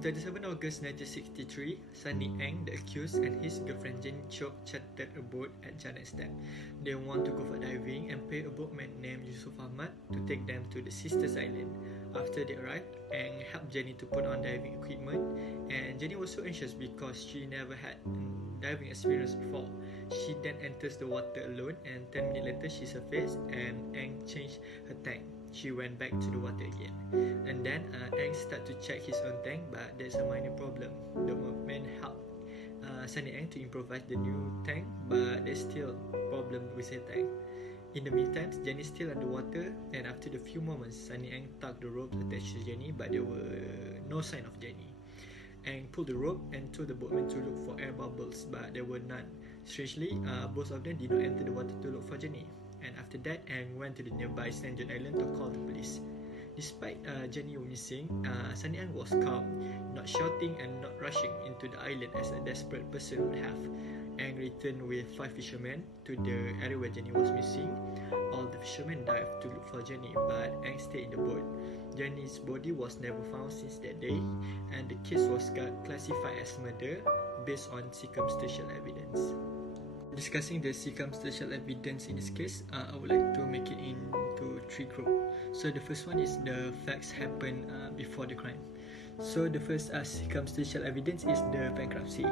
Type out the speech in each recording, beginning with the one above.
On 27 August 1963, Sunny Ang, the accused, and his girlfriend Jenny Chok chartered a boat at Janet Step. They want to go for diving and pay a boatman named Yusuf Ahmad to take them to the Sisters Island. After they arrived, Ang helped Jenny to put on diving equipment, and Jenny was so anxious because she never had diving experience before. She then enters the water alone, and 10 minutes later she surfaced, and Ang changed her tank. She went back to the water again, and then Ang started to check his own tank, but there's a minor problem. The man helped Sunny Ang to improvise the new tank, but there's still a problem with her tank. In the meantime, Jenny is still underwater, and after a few moments, Sunny Ang tugged the rope attached to Jenny, but there were no sign of Jenny. Ang pulled the rope and told the boatman to look for air bubbles, but there were none. Strangely, both of them did not enter the water to look for Jenny. And after that, Ang went to the nearby St. John Island to call the police. Despite Jenny missing, Sunny Ang was calm, not shouting and not rushing into the island as a desperate person would have. Ang returned with 5 fishermen to the area where Jenny was missing. All the fishermen dived to look for Jenny, but Ang stayed in the boat. Jenny's body was never found since that day, and the case was classified as murder based on circumstantial evidence. Discussing the circumstantial evidence in this case, I would like to make it into 3 groups. So the first one is the facts happened before the crime. So the first circumstantial evidence is the bankruptcy.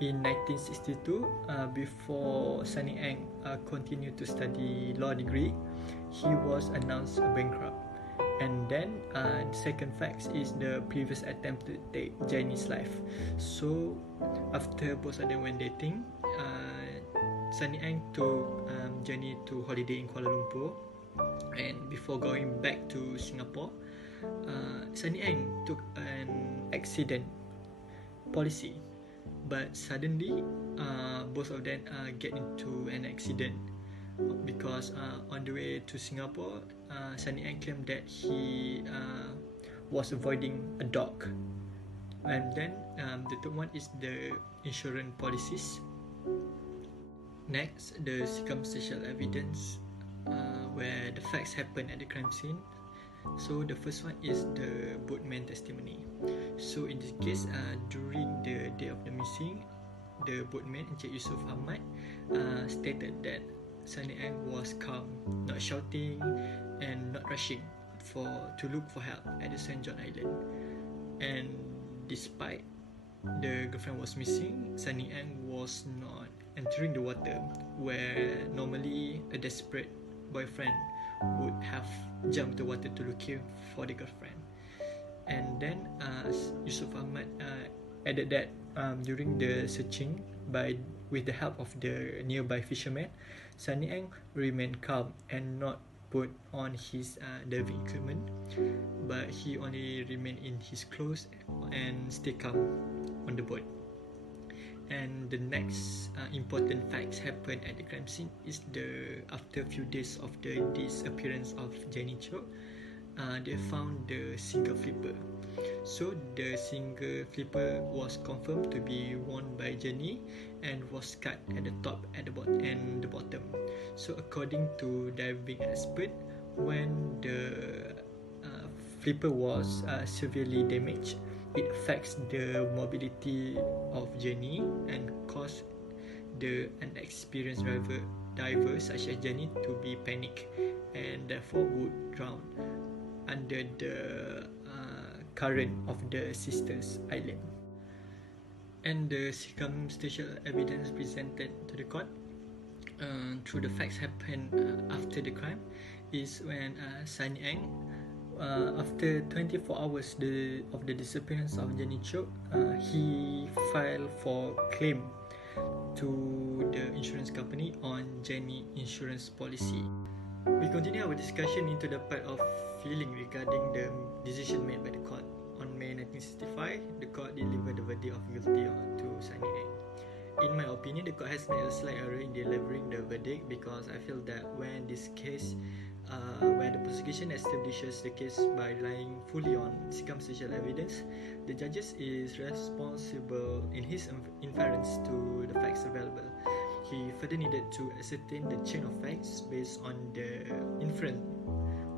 In 1962, before Sunny Ang continued to study law degree, he was announced bankrupt. And then the second fact is the previous attempt to take Jenny's life. So after both of them went dating, Sunny Ang took Jenny to holiday in Kuala Lumpur, and before going back to Singapore, Sunny Ang took an accident policy, but suddenly both of them get into an accident because on the way to Singapore, Sunny Ang claimed that he was avoiding a dog. And then the third one is the insurance policies. Next, the circumstantial evidence where the facts happen at the crime scene. So the first one is the boatman testimony. So in this case, during the day of the missing, the boatman, Encik Yusuf Ahmad, stated that Sunny Ang was calm, not shouting and not rushing to look for help at the St. John Island. And despite the girlfriend was missing, Sunny Ang was not entering the water, where normally a desperate boyfriend would have jumped the water to look for the girlfriend. And then Yusuf Ahmad added that during the searching with the help of the nearby fishermen, Sunny Ang remained calm and not put on his diving equipment, but he only remained in his clothes and stay calm on the boat. And the next important facts happened at the crime scene is after a few days of the disappearance of Jenny Chok, they found the single flipper. So the single flipper was confirmed to be worn by Jenny and was cut at the top and the bottom. So according to diving expert, when the flipper was severely damaged, it affects the mobility of Jenny and cause the inexperienced diver such as Jenny to be panic and therefore would drown under the current of the Sisters Island. And the circumstantial evidence presented to the court through the facts happened after the crime is when Sunny Ang, after 24 hours of the disappearance of Jenny Chok, he filed for claim to the insurance company on Jenny insurance policy. We continue our discussion into the part of feeling regarding the decision made by the court. On May 1965, the court delivered the verdict of guilty to Sunny Ang. In my opinion, the court has made a slight error in delivering the verdict because I feel that when this case where the prosecution establishes the case by relying fully on circumstantial evidence, the judge is responsible in his inference to the facts available. He further needed to ascertain the chain of facts based on the inference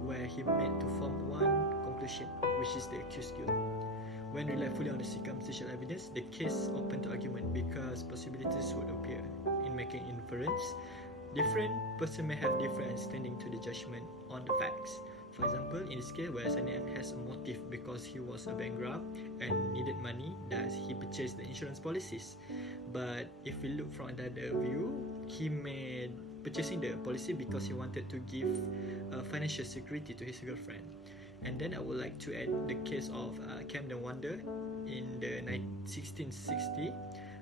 where he made to form one conclusion, which is the accused guilt. When relied fully on the circumstantial evidence, the case open to argument because possibilities would appear in making inference. Different person may have different understanding to the judgment on the facts. For example, in this case where Sunny Ang has a motive because he was a bankrupt and needed money, thus he purchased the insurance policies. But if we look from another view, he may purchasing the policy because he wanted to give financial security to his girlfriend. And then I would like to add the case of Camden Wonder in the 1660,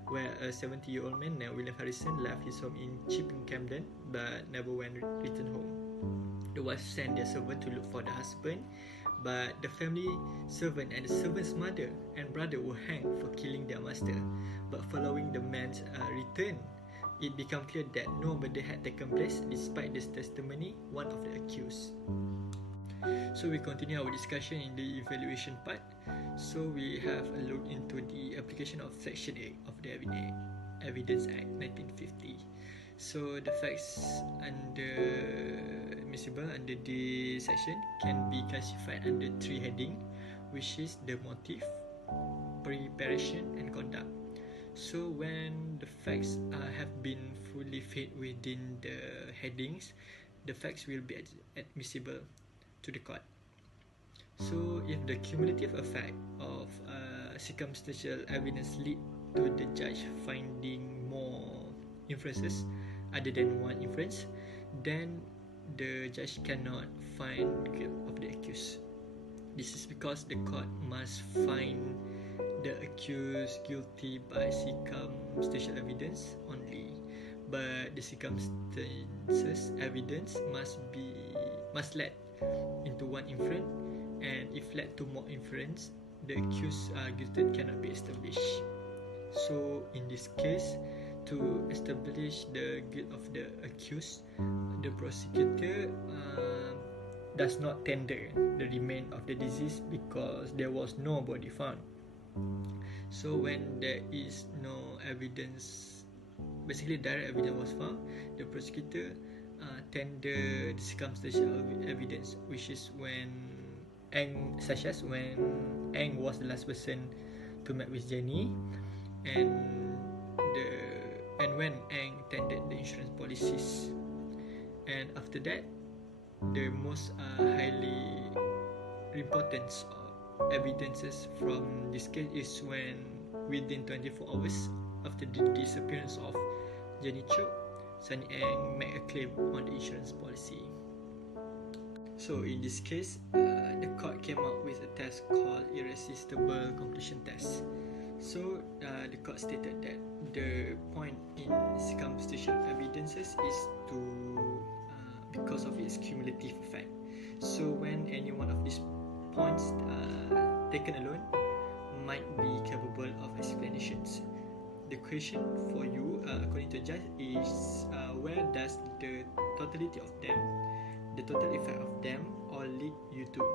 where a 70-year-old man named William Harrison left his home in Chipping, Camden, but never returned home. The wife sent their servant to look for the husband, but the family servant and the servant's mother and brother were hanged for killing their master. But following the man's return, it became clear that no murder had taken place despite this testimony one of the accused. So we continue our discussion in the evaluation part. So we have a look into the application of Section 8 of the Evidence Act 1950. So the facts admissible under this section can be classified under three headings, which is the motive, preparation, and conduct. So when the facts have been fully fit within the headings, the facts will be admissible to the court. So if the cumulative effect of circumstantial evidence lead to the judge finding more inferences other than one inference, then the judge cannot find guilt of the accused. This is because the court must find the accused guilty by circumstantial evidence only, but the circumstances evidence must lead into one inference, and if led to more inference, the accused guilty cannot be established. So in this case, to establish the guilt of the accused, the prosecutor does not tender the remain of the deceased because there was no body found. So when there is no evidence, basically direct evidence was found, the prosecutor tender the circumstantial evidence, which is when such as when Ang was the last person to meet with Jenny, and when Ang tendered the insurance policies, and after that, the most highly importance of evidences from this case is when within 24 hours after the disappearance of Jenny Chok, Sunny Ang made a claim on the insurance policy. So in this case, the court came up with a test called irresistible conclusion test. So the court stated that the point in circumstantial evidences is to because of its cumulative effect. So when any one of these points taken alone might be capable of explanations. The question for you, according to the judge, is where does the totality of them, the total effect of them, all lead you to?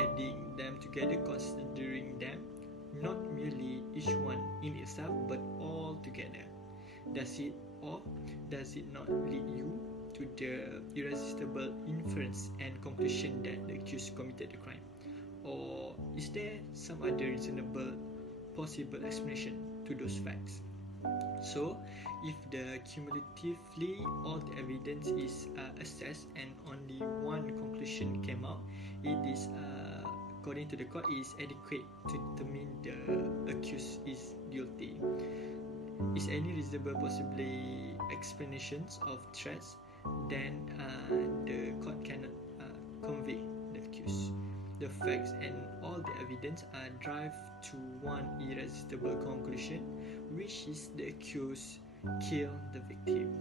Adding them together, considering them, not merely each one in itself, but all together. Does it or does it not lead you to the irresistible inference and conclusion that the accused committed the crime? Or is there some other reasonable possible explanation to those facts? So, if the cumulatively all the evidence is assessed and only one conclusion came out, it is according to the court is adequate to determine the accused is guilty. Is any reasonable possibly explanations of threats, then the court cannot convict the accused. The facts and all the evidence are drive to one irresistible conclusion, which is the accused killed the victim.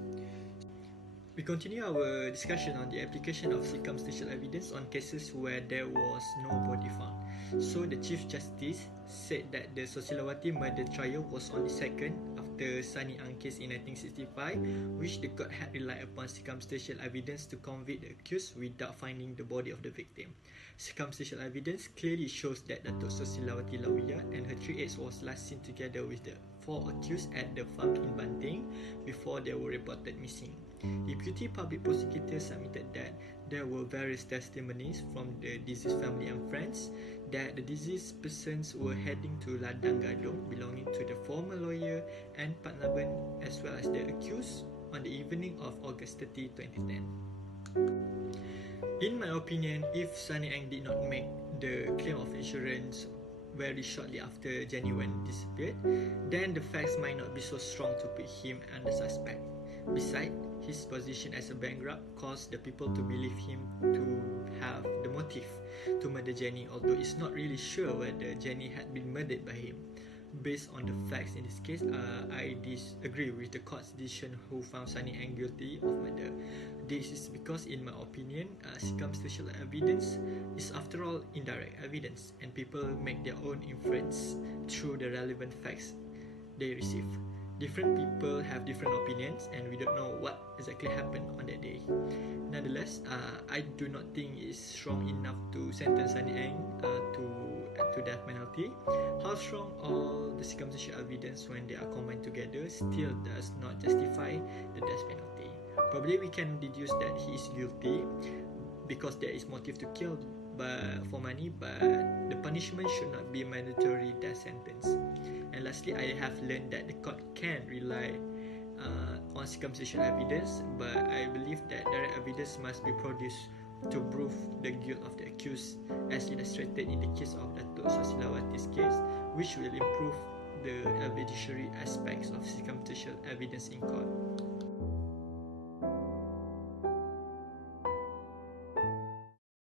We continue our discussion on the application of circumstantial evidence on cases where there was no body found. So the Chief Justice said that the Sosilawati murder trial was only second after Sunny Ang case in 1965, which the court had relied upon circumstantial evidence to convict the accused without finding the body of the victim. Circumstantial evidence clearly shows that Datuk Sosilawati Lawiya and her 3 aides was last seen together with the 4 accused at the farm in Banting before they were reported missing. Deputy Public Prosecutor submitted that there were various testimonies from the deceased family and friends that the deceased persons were heading to Ladang Gadong belonging to the former lawyer and Pak Naban as well as the accused on the evening of August 30, 2010. In my opinion, if Sunny Ang did not make the claim of insurance very shortly after Jenny Wen disappeared, then the facts might not be so strong to put him under suspect. Besides, his position as a bankrupt caused the people to believe him to have the motive to murder Jenny, although it's not really sure whether Jenny had been murdered by him. Based on the facts in this case, I disagree with the court's decision who found Sunny Ang guilty of murder. This is because, in my opinion, circumstantial evidence is after all indirect evidence, and people make their own inference through the relevant facts they receive. Different people have different opinions, and we don't know what exactly happened on that day. Nonetheless, I do not think it's strong enough to sentence Sunny Ang to death penalty. How strong all the circumstantial evidence when they are combined together still does not justify the death penalty. Probably we can deduce that he is guilty because there is motive to kill for money, but the punishment should not be mandatory death sentence. And lastly, I have learned that the court can rely on circumstantial evidence, but I believe that direct evidence must be produced to prove the guilt of the accused, as illustrated in the case of Datuk Sasilawati's case, which will improve the evidentiary aspects of circumstantial evidence in court.